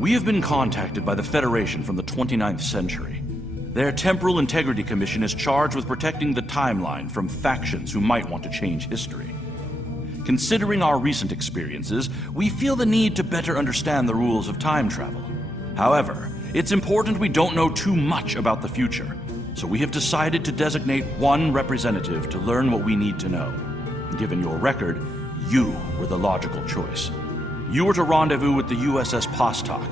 We have been contacted by the Federation from the 29th century. Their Temporal Integrity Commission is charged with protecting the timeline from factions who might want to change history. Considering our recent experiences, we feel the need to better understand the rules of time travel. However, it's important we don't know too much about the future, so we have decided to designate one representative to learn what we need to know. Given your record, you were the logical choice. You were to rendezvous with the USS Postok.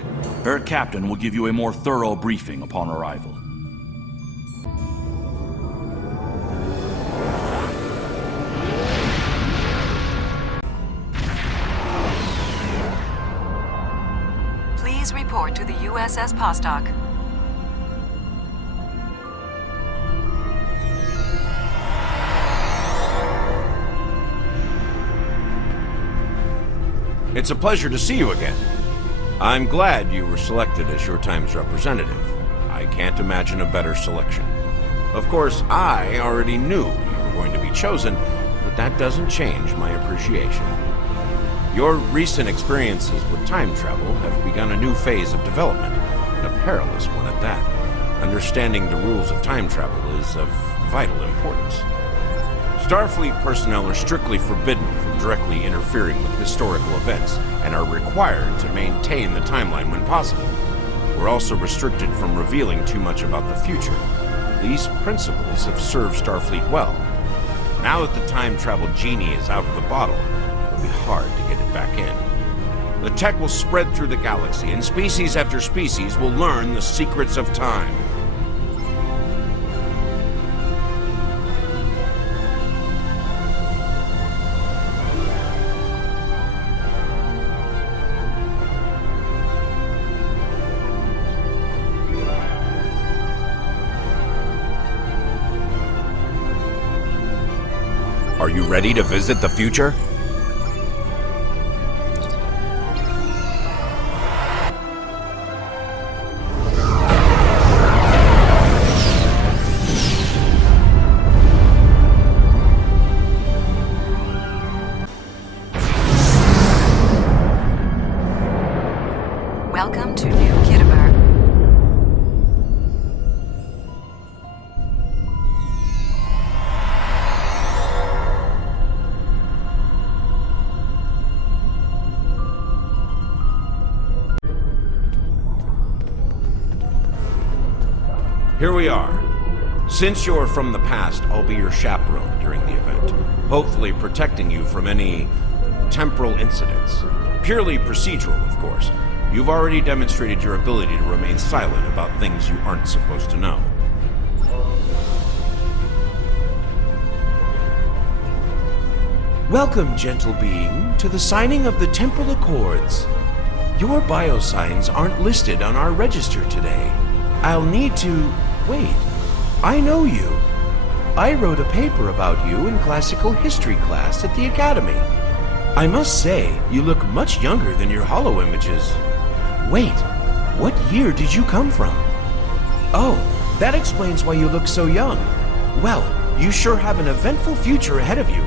Her captain will give you a more thorough briefing upon arrival. Please report to the USS Postok. It's a pleasure to see you again. I'm glad you were selected as your time's representative. I can't imagine a better selection. Of course, I already knew you were going to be chosen, but that doesn't change my appreciation. Your recent experiences with time travel have begun a new phase of development, and a perilous one at that. Understanding the rules of time travel is of vital importance. Starfleet personnel are strictly forbidden from directly interfering with historical events and are required to maintain the timeline when possible. We're also restricted from revealing too much about the future. These principles have served Starfleet well. Now that the time travel genie is out of the bottle, it'll be hard to get it back in. The tech will spread through the galaxy, and species after species will learn the secrets of time. Are you ready to visit the future? Welcome to New Kittimer. Here we are. Since you're from the past, I'll be your chaperone during the event, hopefully protecting you from any temporal incidents. Purely procedural, of course. You've already demonstrated your ability to remain silent about things you aren't supposed to know. Welcome, gentle being, to the signing of the Temporal Accords. Your biosigns aren't listed on our register today. I'll need to... Wait, I know you. I wrote a paper about you in classical history class at the Academy. I must say, you look much younger than your holo images. Wait, what year did you come from? Oh, that explains why you look so young. Well, you sure have an eventful future ahead of you.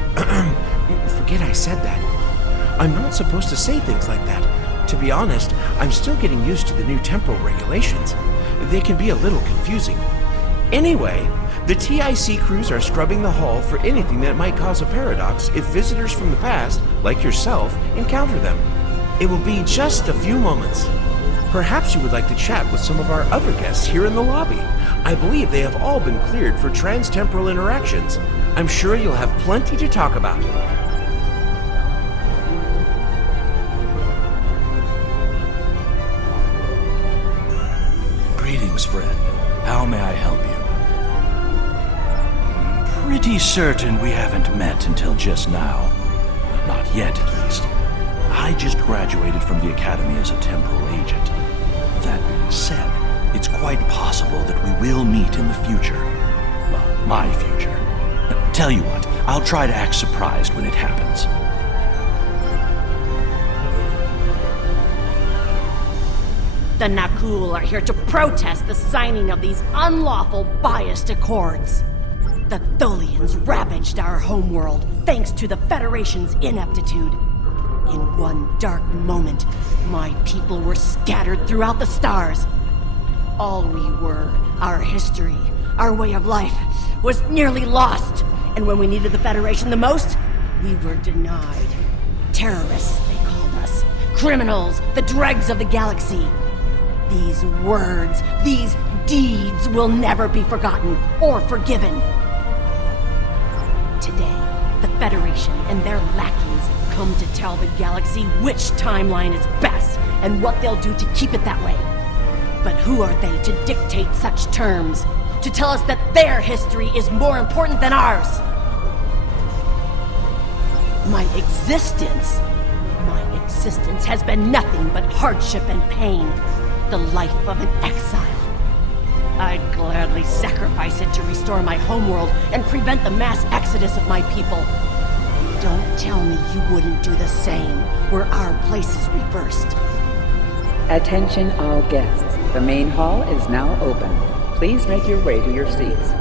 Forget I said that. I'm not supposed to say things like that. To be honest, I'm still getting used to the new temporal regulations. They can be a little confusing. Anyway, the TIC crews are scrubbing the hull for anything that might cause a paradox if visitors from the past, like yourself, encounter them. It will be just a few moments. Perhaps you would like to chat with some of our other guests here in the lobby. I believe they have all been cleared for trans-temporal interactions. I'm sure you'll have plenty to talk about. Greetings, friend. How may I help you? Pretty certain we haven't met until just now. But not yet, at least. I just graduated from the Academy as a temporal agent. That being said, it's quite possible that we will meet in the future. Well, my future. Tell you what, I'll try to act surprised when it happens. The Nakul are here to protest the signing of these unlawful, biased accords. The Tholians ravaged our homeworld thanks to the Federation's ineptitude. In one dark moment, my people were scattered throughout the stars. All we were, our history, our way of life, was nearly lost. And when we needed the Federation the most, we were denied. Terrorists, they called us. Criminals, the dregs of the galaxy. These words, these deeds will never be forgotten or forgiven. Today, the Federation and their lackeys come to tell the galaxy which timeline is best and what they'll do to keep it that way. But who are they to dictate such terms? To tell us that their history is more important than ours? My existence has been nothing but hardship and pain. The life of an exile. I'd gladly sacrifice it to restore my homeworld and prevent the mass exodus of my people. Don't tell me you wouldn't do the same, were our places reversed. Attention all guests. The main hall is now open. Please make your way to your seats.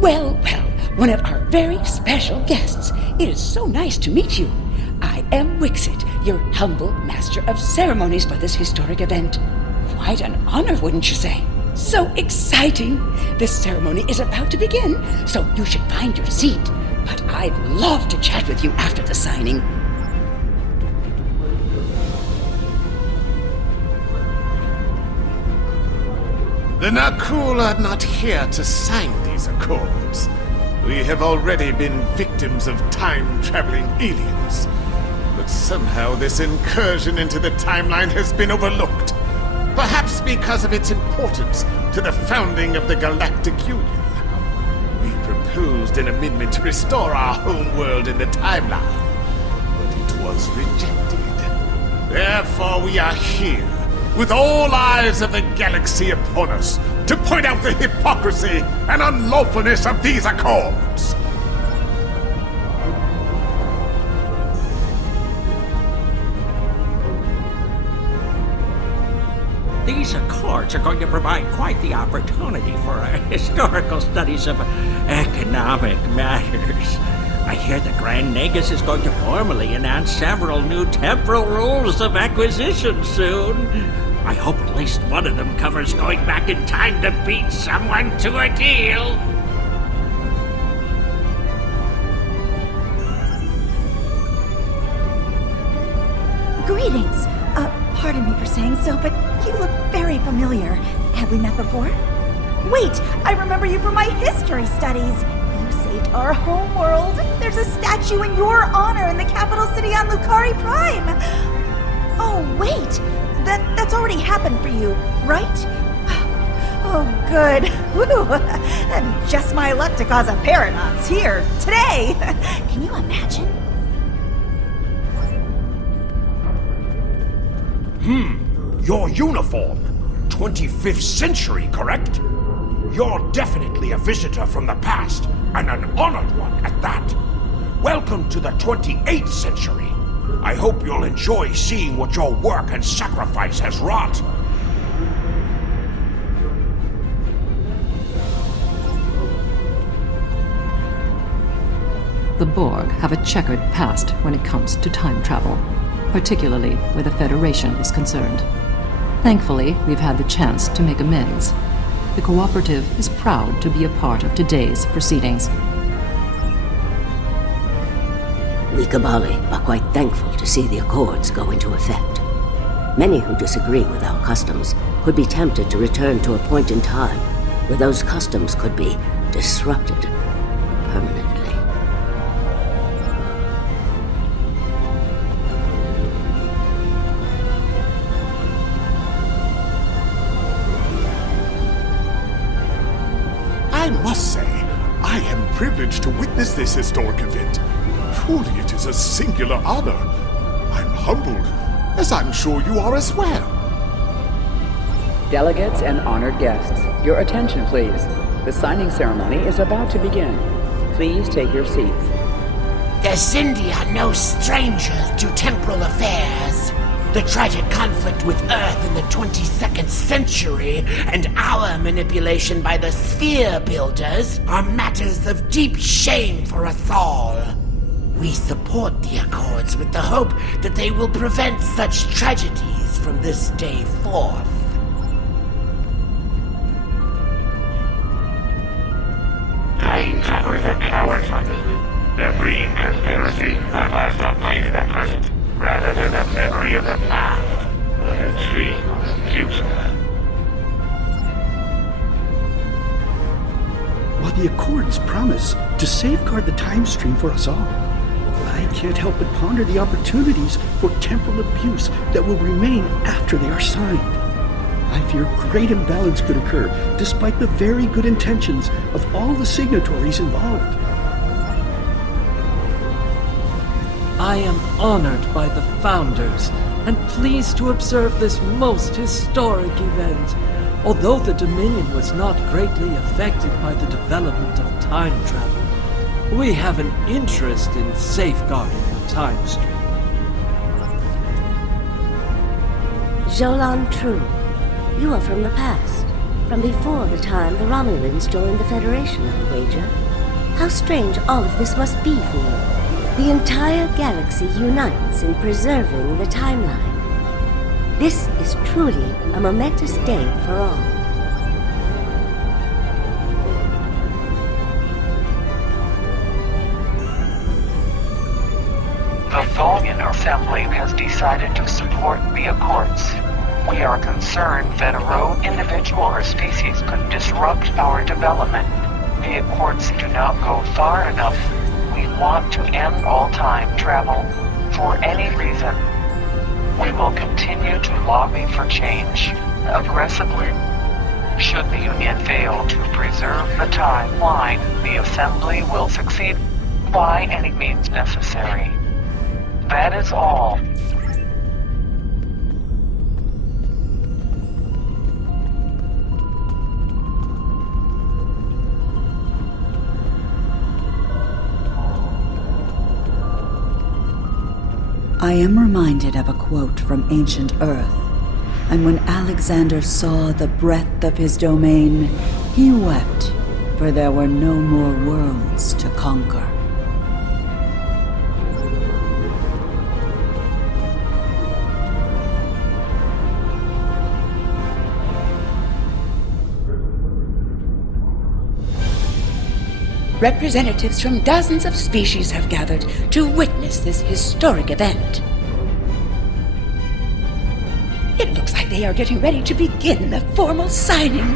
Well, one of our very special guests. It is so nice to meet you. I am Wixit, your humble master of ceremonies for this historic event. Quite an honor, wouldn't you say? So exciting! This ceremony is about to begin, so you should find your seat. But I'd love to chat with you after the signing. The Nakul are not here to sign these accords. We have already been victims of time-traveling aliens. But somehow this incursion into the timeline has been overlooked. Perhaps because of its importance to the founding of the Galactic Union. We proposed an amendment to restore our home world in the timeline, but it was rejected. Therefore we are here, with all eyes of the galaxy upon us, to point out the hypocrisy and unlawfulness of these accords. These accords are going to provide quite the opportunity for historical studies of economic matters. I hear the Grand Nagus is going to formally announce several new temporal rules of acquisition soon. I hope at least one of them covers going back in time to beat someone to a deal. Greetings. Pardon me for saying so, but you look very familiar. Have we met before? Wait, I remember you from my history studies. You saved our home world. There's a statue in your honor in the capital city on Lucari Prime. Oh, wait. That's already happened for you, right? Oh, good. Woo! That'd be just my luck to cause a paradox here, today. Can you imagine? Your uniform. 25th century, correct? You're definitely a visitor from the past, and an honored one at that. Welcome to the 28th century. I hope you'll enjoy seeing what your work and sacrifice has wrought. The Borg have a checkered past when it comes to time travel, particularly where the Federation is concerned. Thankfully, we've had the chance to make amends. The Cooperative is proud to be a part of today's proceedings. We Kabali are quite thankful to see the Accords go into effect. Many who disagree with our customs could be tempted to return to a point in time where those customs could be disrupted permanently. I must say, I am privileged to witness this historic event. Truly, it is a singular honor. I'm humbled, as I'm sure you are as well. Delegates and honored guests, your attention please. The signing ceremony is about to begin. Please take your seats. The Zindi are no strangers to temporal affairs. The tragic conflict with Earth in the 22nd century and our manipulation by the Sphere Builders are matters of deep shame for us all. We support the Accords with the hope that they will prevent such tragedies from this day forth. Time travelers are cowards, Michael. The Green Conspiracy that lies not life at present, rather than a memory of the past, but a dream of the future. While the Accords promise to safeguard the time stream for us all, I can't help but ponder the opportunities for temporal abuse that will remain after they are signed. I fear great imbalance could occur, despite the very good intentions of all the signatories involved. I am honored by the Founders, and pleased to observe this most historic event. Although the Dominion was not greatly affected by the development of time travel, we have an interest in safeguarding the time stream. Jolan True, you are from the past. From before the time the Romulans joined the Federation, I wager. How strange all of this must be for you. The entire galaxy unites in preserving the timeline. This is truly a momentous day for all. The Tholian Assembly has decided to support the Accords. We are concerned that a rogue individual or species could disrupt our development. The Accords do not go far enough. We want to end all time travel, for any reason. We will continue to lobby for change, aggressively. Should the Union fail to preserve the timeline, the Assembly will succeed by any means necessary. That is all. I am reminded of a quote from ancient Earth, and when Alexander saw the breadth of his domain, he wept, for there were no more worlds to conquer. Representatives from dozens of species have gathered to witness this historic event. It looks like they are getting ready to begin the formal signing.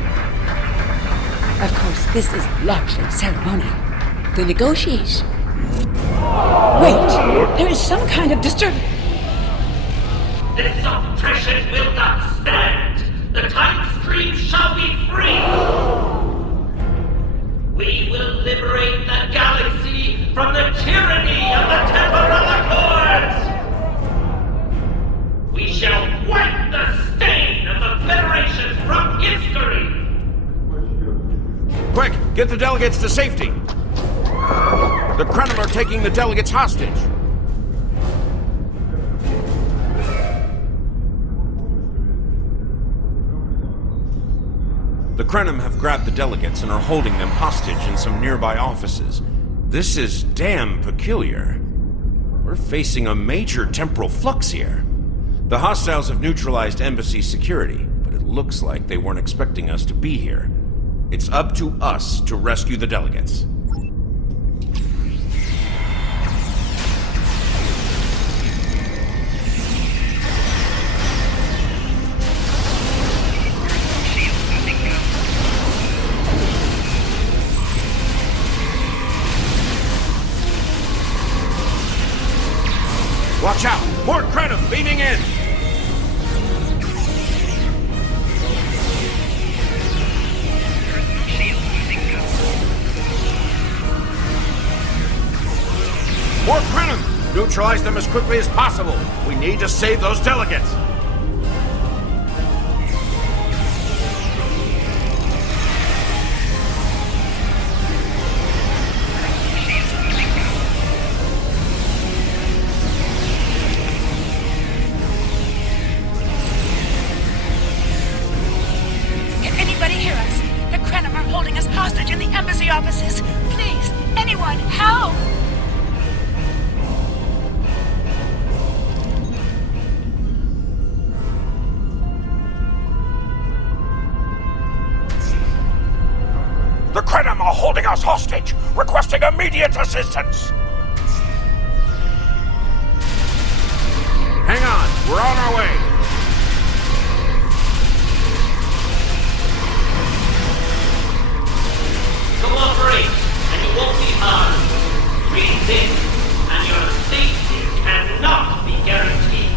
Of course, this is largely ceremonial. The negotiation. Wait, there is some kind of disturbance. This oppression will not stand! The time stream shall be free! We will liberate the galaxy from the tyranny of the Temporal Accords! We shall wipe the stain of the Federation from history! Quick, get the delegates to safety! The Krenim are taking the delegates hostage! The Krenim have grabbed the delegates and are holding them hostage in some nearby offices. This is damn peculiar. We're facing a major temporal flux here. The hostiles have neutralized embassy security, but it looks like they weren't expecting us to be here. It's up to us to rescue the delegates. Watch out! More Krenim beaming in! More Krenim! Neutralize them as quickly as possible. We need to save those delegates. hostage, requesting immediate assistance. Hang on, we're on our way. Cooperate, and you won't be harmed. Resist, and your safety cannot be guaranteed.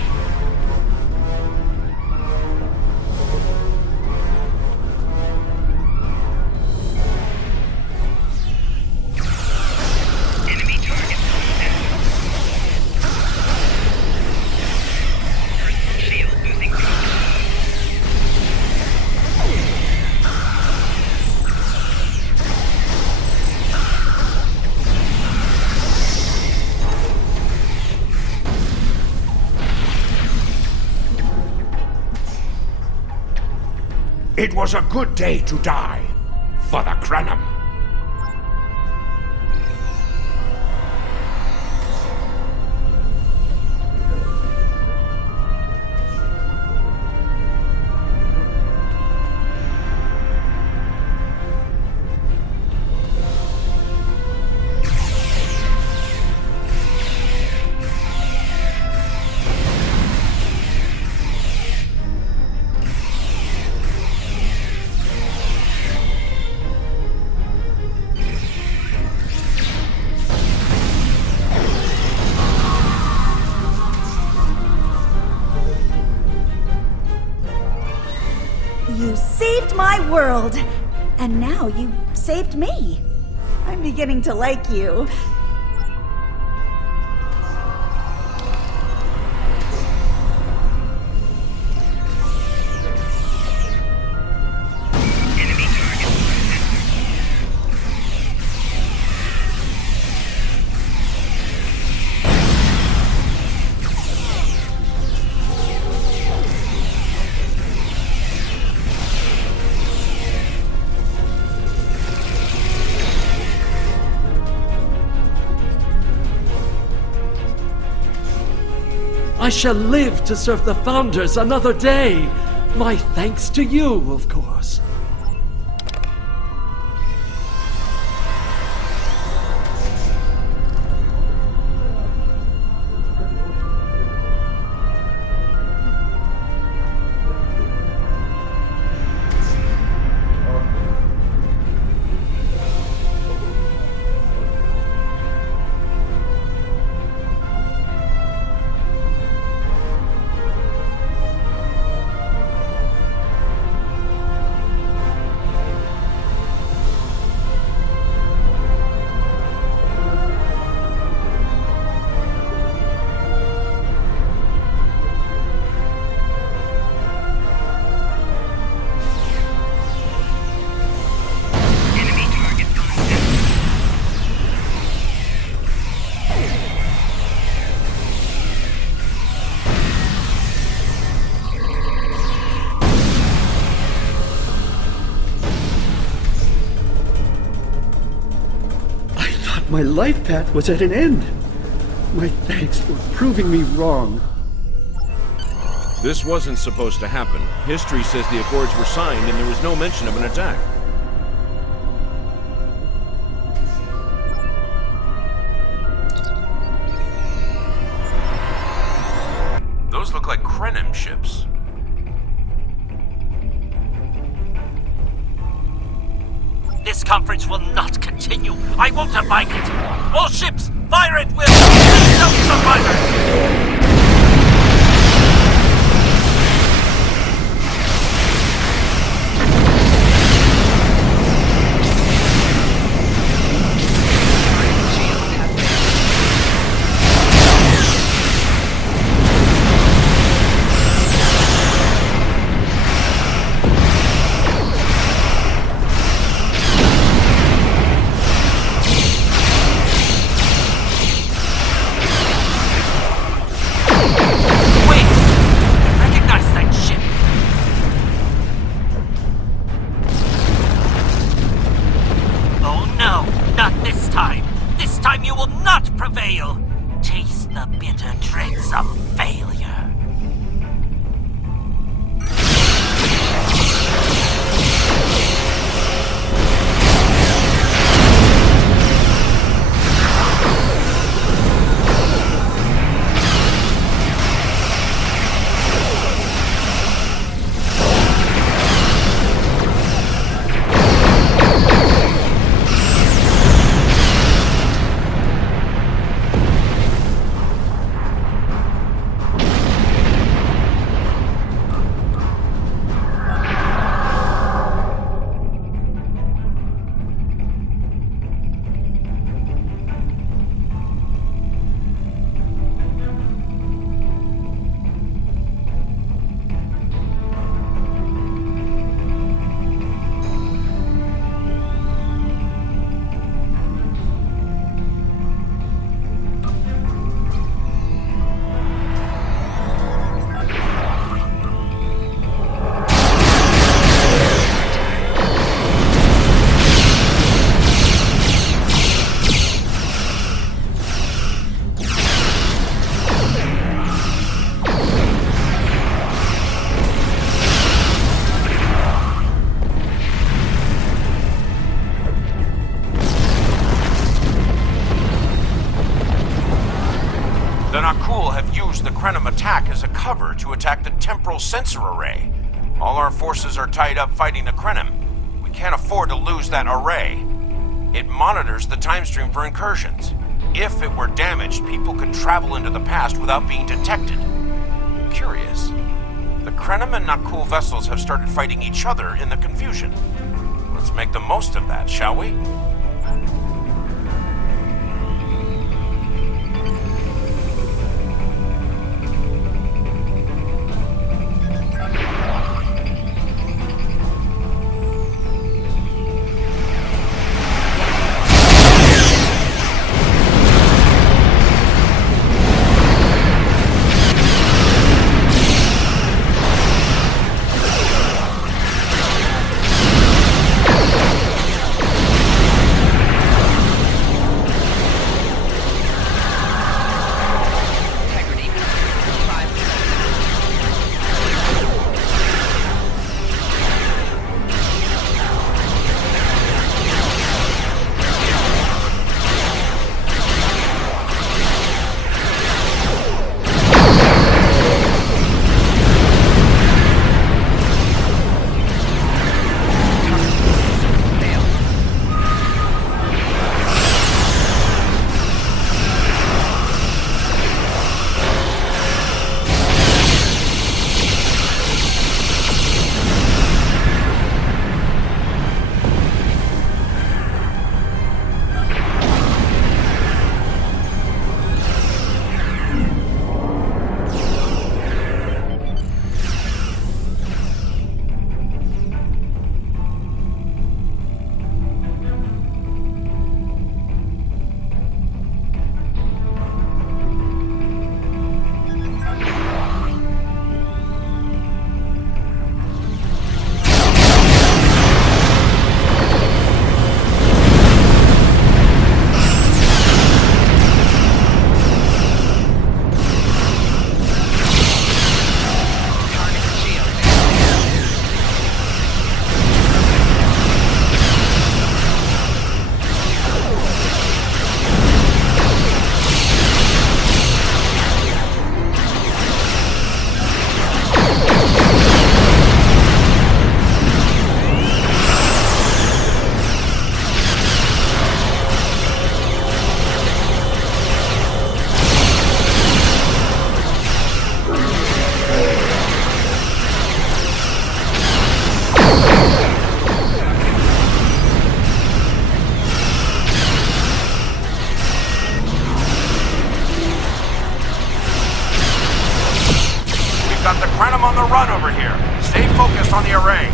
It was a good day to die for the Krenim. You saved my world! And now you saved me. I'm beginning to like you. I shall live to serve the Founders another day. My thanks to you, of course. My life path was at an end. My thanks for proving me wrong. This wasn't supposed to happen. History says the Accords were signed and there was no mention of an attack. Those look like Krenim ships. This conference will not continue. I won't abide it. All ships, fire at will. Please no survivors. Taste the bitter dregs of failure. Nakul have used the Krenim attack as a cover to attack the temporal sensor array. All our forces are tied up fighting the Krenim. We can't afford to lose that array. It monitors the time stream for incursions. If it were damaged, people could travel into the past without being detected. Curious. The Krenim and Nakul vessels have started fighting each other in the confusion. Let's make the most of that, shall we? Got the Krenim on the run over here. Stay focused on the array.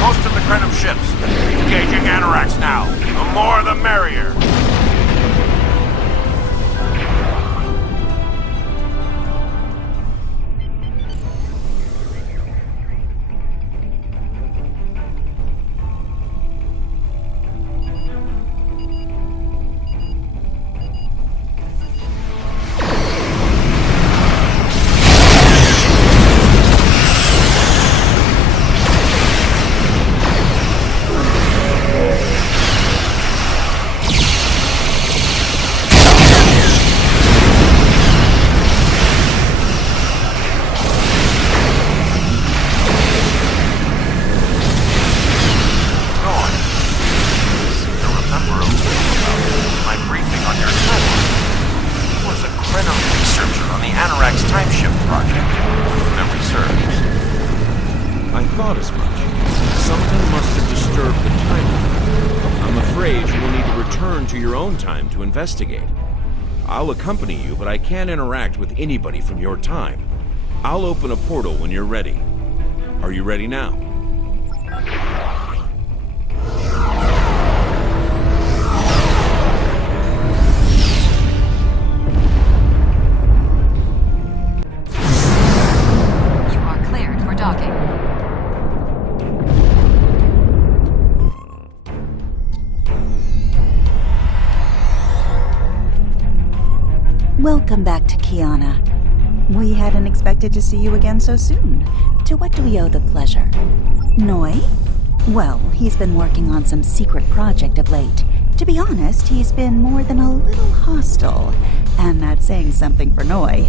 Most of the Krenim ships. Engaging Anoraks now. The more the merrier. I thought as much. Something must have disturbed the timeline. I'm afraid you will need to return to your own time to investigate. I'll accompany you, but I can't interact with anybody from your time. I'll open a portal when you're ready. Are you ready now? You are cleared for docking. Welcome back to Kiana. We hadn't expected to see you again so soon. To what do we owe the pleasure? Noi? Well, he's been working on some secret project of late. To be honest, he's been more than a little hostile. And that's saying something for Noi.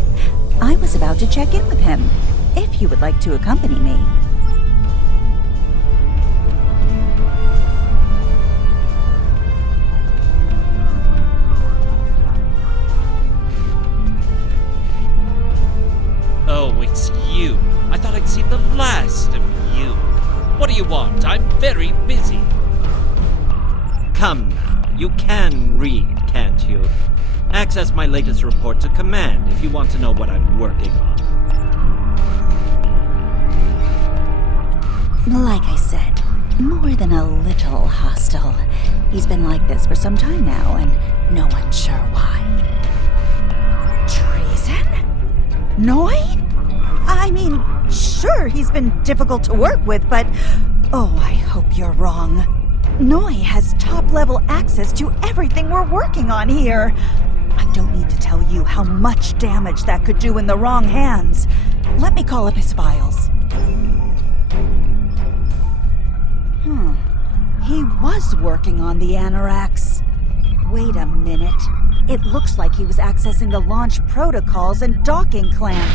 I was about to check in with him, if you would like to accompany me. Oh, it's you. I thought I'd seen the last of you. What do you want? I'm very busy. Come now, you can read, can't you? Access my latest report to command if you want to know what I'm working on. Like I said, more than a little hostile. He's been like this for some time now, and no one's sure why. Treason? Noi? I mean, sure, he's been difficult to work with, but... Oh, I hope you're wrong. Noi has top-level access to everything we're working on here. I don't need to tell you how much damage that could do in the wrong hands. Let me call up his files. He was working on the Anoraks. Wait a minute. It looks like he was accessing the launch protocols and docking clamp.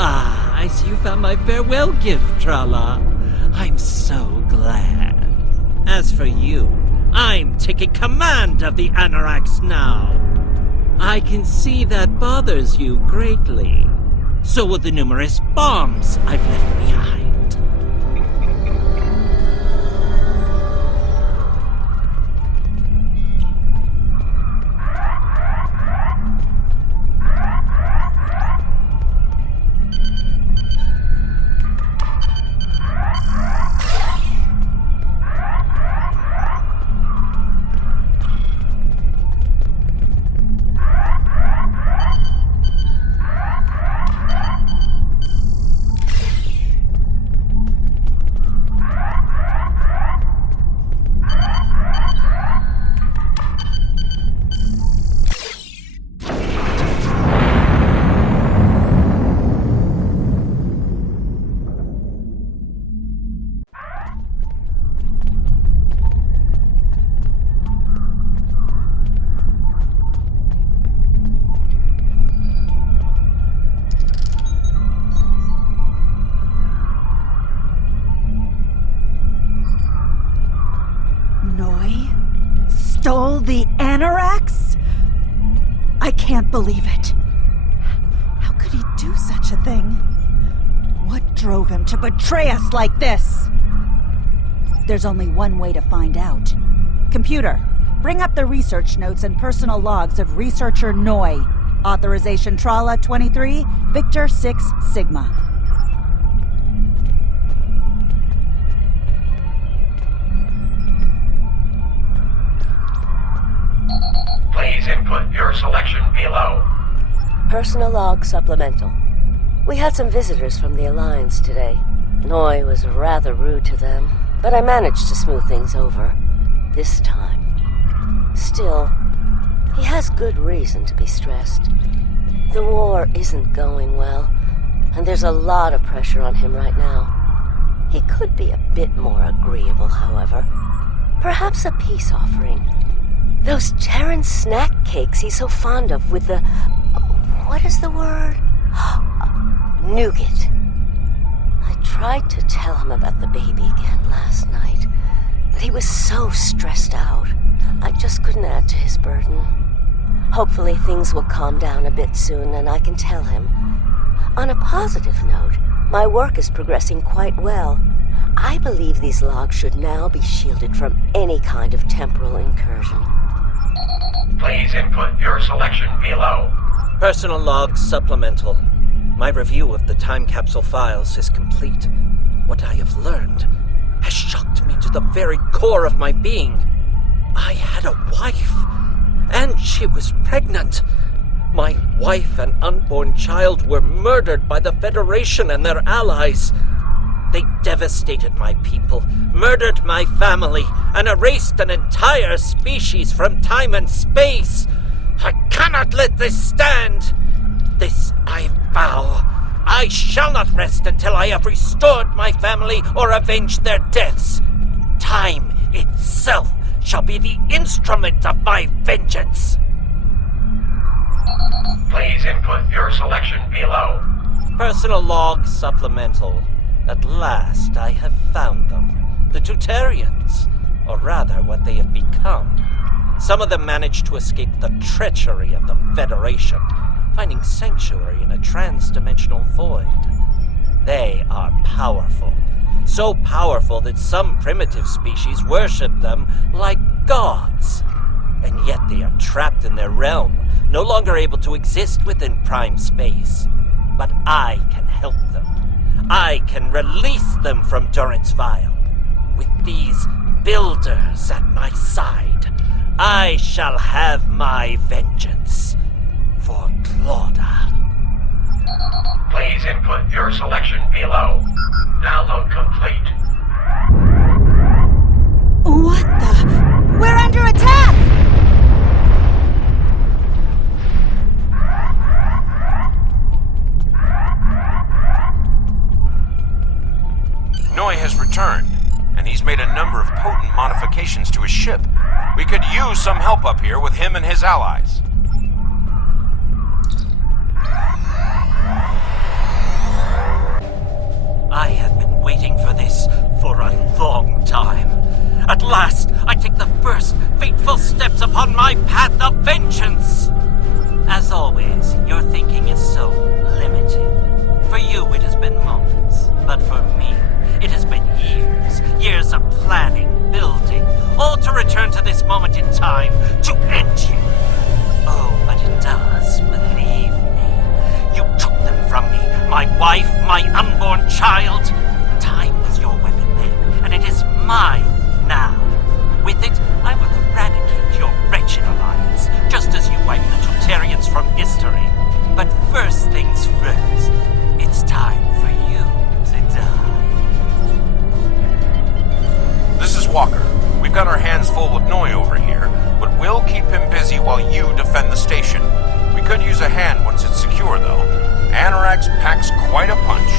Ah, I see you found my farewell gift, Trala. I'm so glad. As for you, I'm taking command of the Anoraks now. I can see that bothers you greatly. So will the numerous bombs I've left behind. Stole the Anoraks? I can't believe it. How could he do such a thing? What drove him to betray us like this? There's only one way to find out. Computer, bring up the research notes and personal logs of researcher Noi. Authorization Trala 23, Victor 6 Sigma. Please input your selection below. Personal log supplemental. We had some visitors from the Alliance today. Noi was rather rude to them, but I managed to smooth things over. This time. Still, he has good reason to be stressed. The war isn't going well, and there's a lot of pressure on him right now. He could be a bit more agreeable, however. Perhaps a peace offering. Those Terran snack cakes he's so fond of with the... what is the word? Nougat. I tried to tell him about the baby again last night, but he was so stressed out. I just couldn't add to his burden. Hopefully things will calm down a bit soon and I can tell him. On a positive note, My work is progressing quite well. I believe these logs should now be shielded from any kind of temporal incursion. Please input your selection below. Personal logs supplemental. My review of the time capsule files is complete. What I have learned has shocked me to the very core of my being. I had a wife, and she was pregnant. My wife and unborn child were murdered by the Federation and their allies. They devastated my people, murdered my family, and erased an entire species from time and space. I cannot let this stand. This I vow. I shall not rest until I have restored my family or avenged their deaths. Time itself shall be the instrument of my vengeance. Please input your selection below. Personal log supplemental. At last I have found them. The Tutarians, or rather what they have become. Some of them managed to escape the treachery of the Federation, finding sanctuary in a trans-dimensional void. They are powerful. So powerful that some primitive species worship them like gods. And yet they are trapped in their realm, no longer able to exist within prime space. But I can help them. I can release them from Durance Vile. With these builders at my side, I shall have my vengeance for Claudia. Please input your selection below. Download complete. What the? We're under attack! Noi has returned, and he's made a number of potent modifications to his ship. We could use some help up here with him and his allies. I have been waiting for this for a long time. At last, I take the first fateful steps upon my path of vengeance. As always, your thinking is so limited. For you, it has been moments, but for me, it has been years. Years of planning, building, all to return to this moment in time, to end you. Oh, but it does, believe me. You took them from me, my wife, my unborn child. Time was your weapon then, and it is mine now. With it, I will eradicate your wretched alliance, just as you wiped the Tutarians from history. But first things first, it's time for you to die. This is Walker. We've got our hands full with Noi over here, but we'll keep him busy while you defend the station. We could use a hand once it's secure, though. Anorax packs quite a punch.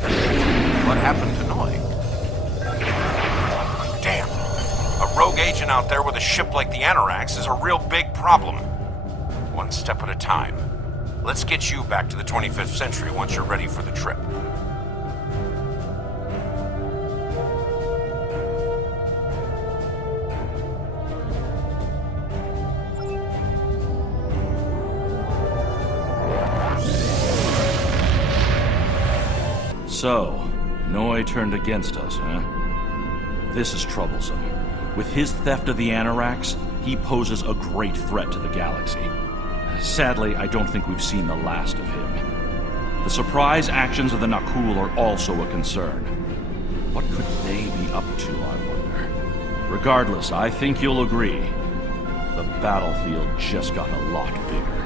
What happened to Noi? Damn. A rogue agent out there with a ship like the Annorax is a real big problem. One step at a time. Let's get you back to the 25th century once you're ready for the trip. So, Noi turned against us, huh? This is troublesome. With his theft of the Annorax, he poses a great threat to the galaxy. Sadly, I don't think we've seen the last of him. The surprise actions of the Nakul are also a concern. What could they be up to, I wonder? Regardless, I think you'll agree. The battlefield just got a lot bigger.